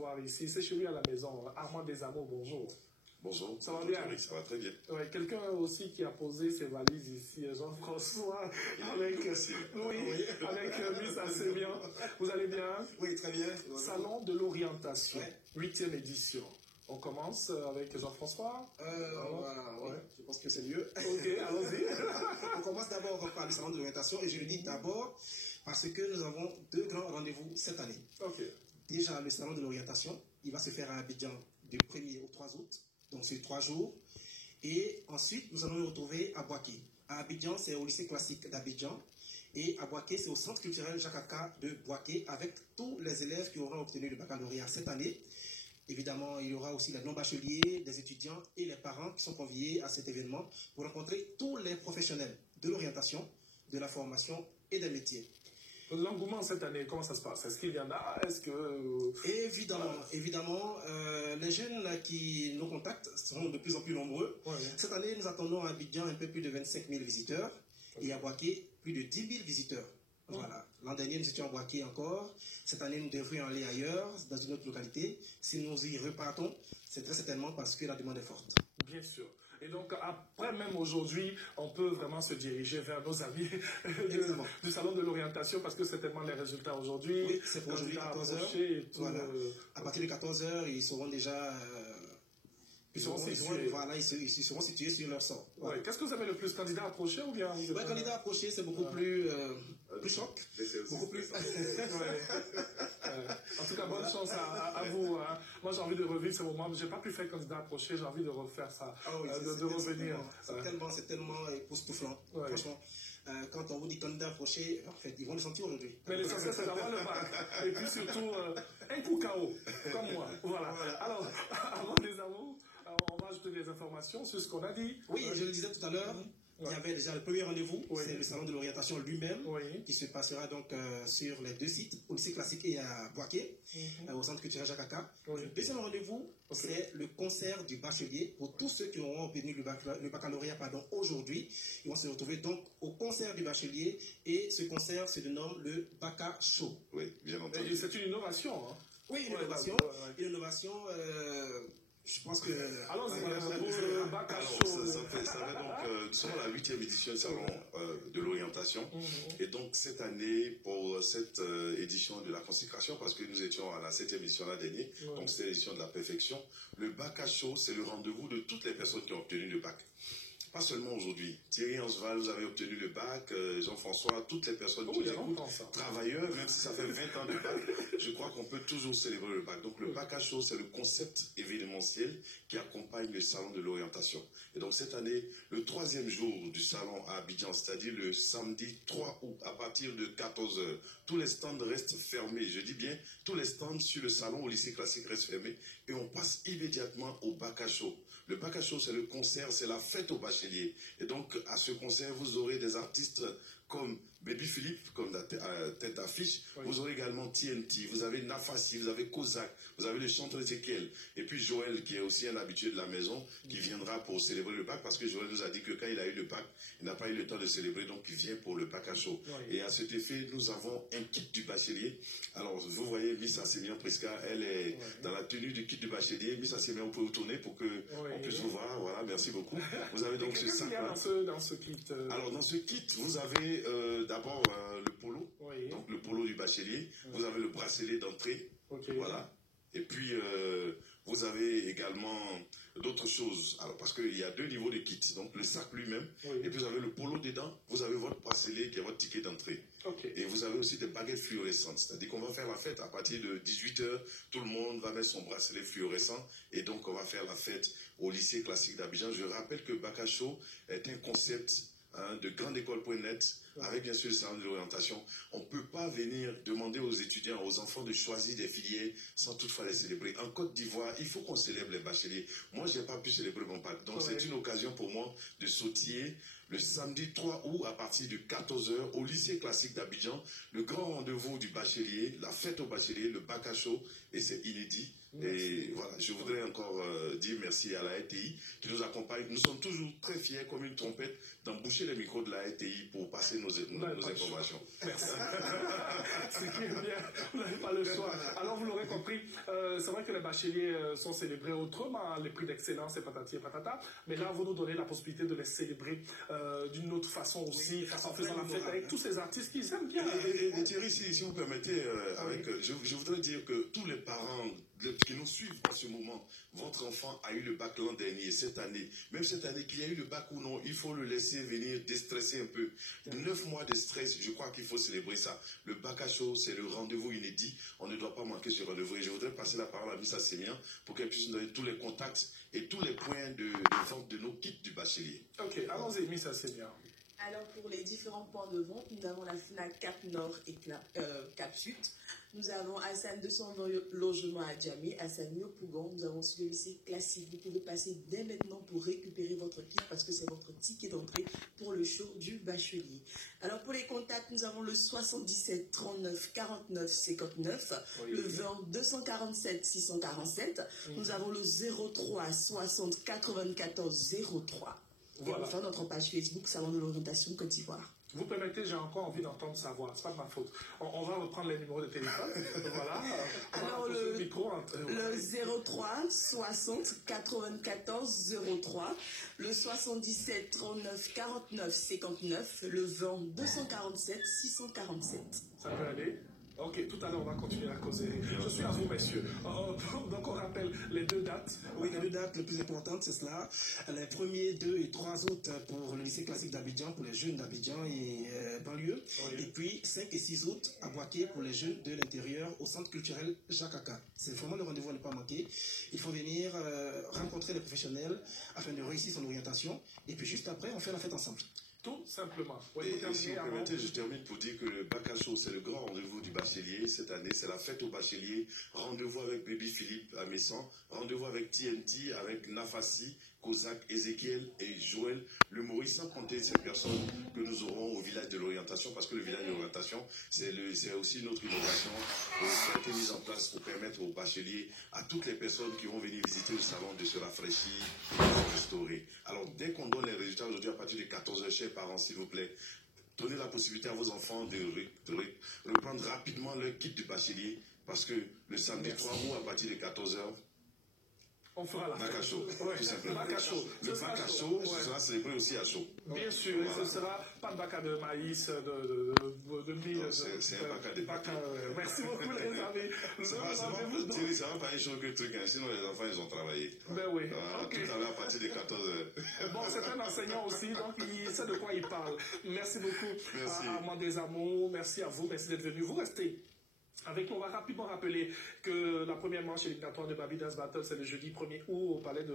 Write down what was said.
Voir ici, c'est chez lui à la maison. Armand Desamours, bonjour. Bonjour. Ça va bien? Oui, ça va très bien. Ouais, quelqu'un aussi qui a posé ses valises ici, Jean-François, avec Miss Assémian. Vous allez bien? Oui, très bien. Salon de l'orientation, 8e édition. On commence avec Jean-François. Ouais. Je pense que c'est mieux. Ok, allons-y. On commence d'abord par le salon de l'orientation et je le dis d'abord parce que nous avons deux grands rendez-vous cette année. Ok. Déjà, le salon de l'orientation, il va se faire à Abidjan du 1er au 3 août, donc c'est 3 jours. Et ensuite, nous allons nous retrouver à Boaké. À Abidjan, c'est au lycée classique d'Abidjan. Et à Boaké, c'est au centre culturel Jacques Aka de Boaké, avec tous les élèves qui auront obtenu le baccalauréat cette année. Évidemment, il y aura aussi les non-bacheliers, des étudiants et les parents qui sont conviés à cet événement pour rencontrer tous les professionnels de l'orientation, de la formation et des métiers. L'engouement cette année, comment ça se passe? Est-ce qu'il y en a? Est-ce que... Évidemment, les jeunes qui nous contactent seront de plus en plus nombreux. Ouais. Cette année, nous attendons à Abidjan un peu plus de 25 000 visiteurs et à Boaké, plus de 10 000 visiteurs. Voilà. L'an dernier, nous étions à Boaké encore. Cette année, nous devrions aller ailleurs, dans une autre localité. Si nous y repartons, c'est très certainement parce que la demande est forte. Bien sûr. Et donc, après, même aujourd'hui, on peut vraiment se diriger vers nos amis du salon de l'orientation parce que c'est tellement les résultats aujourd'hui. Oui, c'est pour aujourd'hui à 14h. Voilà. À partir de 14h, ils seront déjà... Ils seront situés sur leur sort. Voilà. Ouais. Qu'est-ce que vous aimez le plus, candidat approché ou bien vous êtes candidat approché, c'est beaucoup plus choc. Beaucoup plus. En tout cas, bonne chance à vous. Hein. Moi, j'ai envie de revivre ce moment. Je n'ai pas pu faire candidat approché, j'ai envie de refaire ça, de revenir. C'est tellement époustouflant, ouais. Franchement. Quand on vous dit candidat approché, en fait, ils vont le sentir aujourd'hui. Mais l'essentiel, c'est d'avoir le bac. Et puis surtout, un coup KO, comme moi. Voilà. Alors, avant des amours, on va ajouter des informations sur ce qu'on a dit. Oui, je le disais tout à l'heure. Il y avait déjà le premier rendez-vous, c'est le salon de l'orientation lui-même, qui se passera donc sur les deux sites, au lycée classique et à Boaké, au centre culturel Jacques Aka. Le deuxième rendez-vous, c'est le concert du bachelier. Pour tous ceux qui auront obtenu le baccalauréat aujourd'hui, ils vont se retrouver donc au concert du bachelier et ce concert se dénomme le Baka Show. Oui, bien entendu. C'est une innovation. Hein. Oui, une innovation. Une innovation. Je pense que... Allons-y, nous sommes à la 8e édition du salon de l'orientation. Et donc, cette année, pour cette édition de la consécration, parce que nous étions à la 7e édition l'an dernier, donc c'est l'édition de la perfection, le bac à chaud, c'est le rendez-vous de toutes les personnes qui ont obtenu le bac. Pas seulement aujourd'hui. Thierry Ansval, vous avez obtenu le bac, Jean-François, toutes les personnes qui écoutent, travailleurs, même si ça fait 20 ans de bac, je crois qu'on peut toujours célébrer le bac. Donc le bac à chaud, c'est le concept événementiel qui accompagne le salon de l'orientation. Et donc cette année, le 3e jour du salon à Abidjan, c'est-à-dire le samedi 3 août, à partir de 14h, tous les stands restent fermés. Je dis bien, tous les stands sur le salon au lycée classique restent fermés et on passe immédiatement au bac à chaud. Le bac à chaud, c'est le concert, c'est la fête au bachelier. Et donc, à ce concert, vous aurez des artistes comme Baby Philippe, comme tête d'affiche. Vous aurez également TNT, vous avez Nafasi, vous avez Kozak, vous avez le chanteur Ezekiel. Et puis Joël, qui est aussi un habitué de la maison, qui viendra pour célébrer le bac, parce que Joël nous a dit que quand il a eu le bac, il n'a pas eu le temps de célébrer, donc il vient pour le bac à chaud. Et à cet effet, nous avons un kit du bachelier. Alors, vous voyez, Miss Assémian Prisca, elle est dans la tenue du kit du bachelier. Miss Assémian, vous pouvez vous tourner pour que on puisse vous voir. Voilà, merci beaucoup. Vous avez donc ce sac là. Dans ce kit Alors, dans ce kit, vous avez d'abord le polo, donc le polo du bachelier. Vous avez le bracelet d'entrée. Voilà. Et puis, vous avez également d'autres choses. Alors, parce qu'il y a deux niveaux de kit. Donc, le sac lui-même. Et puis, vous avez le polo dedans. Vous avez votre bracelet qui est votre ticket d'entrée. Et vous avez aussi des baguettes fluorescentes. C'est-à-dire qu'on va faire la fête à partir de 18h. Tout le monde va mettre son bracelet fluorescent. Et donc, on va faire la fête au lycée classique d'Abidjan. Je rappelle que Bac à chaud est un concept de grandécole.net, avec bien sûr le salon de l'orientation. On ne peut pas venir demander aux étudiants, aux enfants de choisir des filières sans toutefois les célébrer. En Côte d'Ivoire, il faut qu'on célèbre les bacheliers. Moi, je n'ai pas pu célébrer mon bac. Donc, c'est une occasion pour moi de sautiller le samedi 3 août à partir de 14h au lycée classique d'Abidjan. Le grand rendez-vous du bachelier, la fête au bachelier, le bac à chaud, et c'est inédit. Et voilà, je voudrais encore dire merci à la RTI qui nous accompagne. Nous sommes toujours très fiers, comme une trompette, d'emboucher les micros de la RTI pour passer nos informations. Merci. Ce qui est bien, vous n'avez pas le choix. Alors vous l'aurez compris, c'est vrai que les bacheliers sont célébrés autrement, les prix d'excellence et patati et patata, mais là vous nous donnez la possibilité de les célébrer d'une autre façon aussi, en faisant la fête avec tous ces artistes qui aiment bien. Et Thierry, si vous permettez, je voudrais dire que tous les parents qui nous suivent en ce moment, votre enfant a eu le bac l'an dernier, cette année, même cette année qu'il y a eu le bac ou non, il faut le laisser venir déstresser un peu. 9 mois de stress, je crois qu'il faut célébrer ça. Le bac à chaud, c'est le rendez-vous inédit, on ne doit pas manquer ce rendez-vous. Et je voudrais passer la parole à Miss Assémian pour qu'elle puisse nous donner tous les contacts et tous les points de vente de nos kits du bachelier. Ok, allons-y, Miss Assémian. Alors, pour les différents points de vente, nous avons la FNAC Cap Nord et Cap Sud. Nous avons Hassan 220 logements à Djamé, Hassan Yopougon. Nous avons aussi le lycée classique. Vous pouvez passer dès maintenant pour récupérer votre kit parce que c'est votre ticket d'entrée pour le show du bachelier. Alors, pour les contacts, nous avons le 77 39 49 59, le 20 247 647. Nous avons le 03 60 94 03. Voilà. Et enfin, notre page Facebook, Salon de l'orientation Côte d'Ivoire. Vous permettez, j'ai encore envie d'entendre sa voix, c'est pas de ma faute. On va reprendre les numéros de téléphone. Voilà. Alors, le 03 60 94 03, le 77 39 49 59, le 20 247 647. Ça peut aller? Ok, tout à l'heure on va continuer à causer. Je suis à vous, messieurs. Donc on rappelle les 2 dates. Oui, les 2 dates les plus importantes, c'est cela. Les 1er, 2 et 3 août pour le lycée classique d'Abidjan, pour les jeunes d'Abidjan et banlieue. Oui. Et puis 5 et 6 août à Boaké pour les jeunes de l'intérieur au centre culturel Jacques Aka. C'est vraiment le rendez-vous à ne pas manquer. Il faut venir rencontrer les professionnels afin de réussir son orientation. Et puis juste après, on fait la fête ensemble. Tout simplement. Et si vous permettez, je termine pour dire que le bac à chaud, c'est le grand rendez-vous du bachelier. Cette année, c'est la fête au bachelier. Rendez-vous avec Baby Philippe à Messan. Rendez-vous avec TNT, avec Nafassi, Kozak, Ézéchiel et Joël Le Maurice, sans compter ces personnes que nous aurons au village de l'orientation, parce que le village de l'orientation, c'est aussi notre innovation qui a été mise en place pour permettre aux bacheliers, à toutes les personnes qui vont venir visiter le salon, de se rafraîchir et de se restaurer. Alors, dès qu'on donne les résultats aujourd'hui à partir de 14h, chers parents, s'il vous plaît, donnez la possibilité à vos enfants de reprendre rapidement leur kit du bachelier, parce que le samedi 3 août, à partir de 14h, on fera la bac à chaud, tout simplement. Bac à chaud. Le bac à chaut sera célébré aussi à chaud. Bien sûr, voilà. Ce sera pas de bac à de maïs, de mil. C'est un bac à des papiers. Merci beaucoup, les amis. Ça va pas être chaud que le truc, hein. Sinon les enfants, ils ont travaillé. Ben oui. Tout à l'heure, à partir de 14h. Bon, c'est un enseignant aussi, donc il sait de quoi il parle. Merci beaucoup merci. à Armand Desamours. Merci à vous, merci d'être venu. Vous restez avec nous. On va rapidement rappeler que la première manche éliminatoire de Baby Dance Battle, c'est le jeudi 1er août au palais de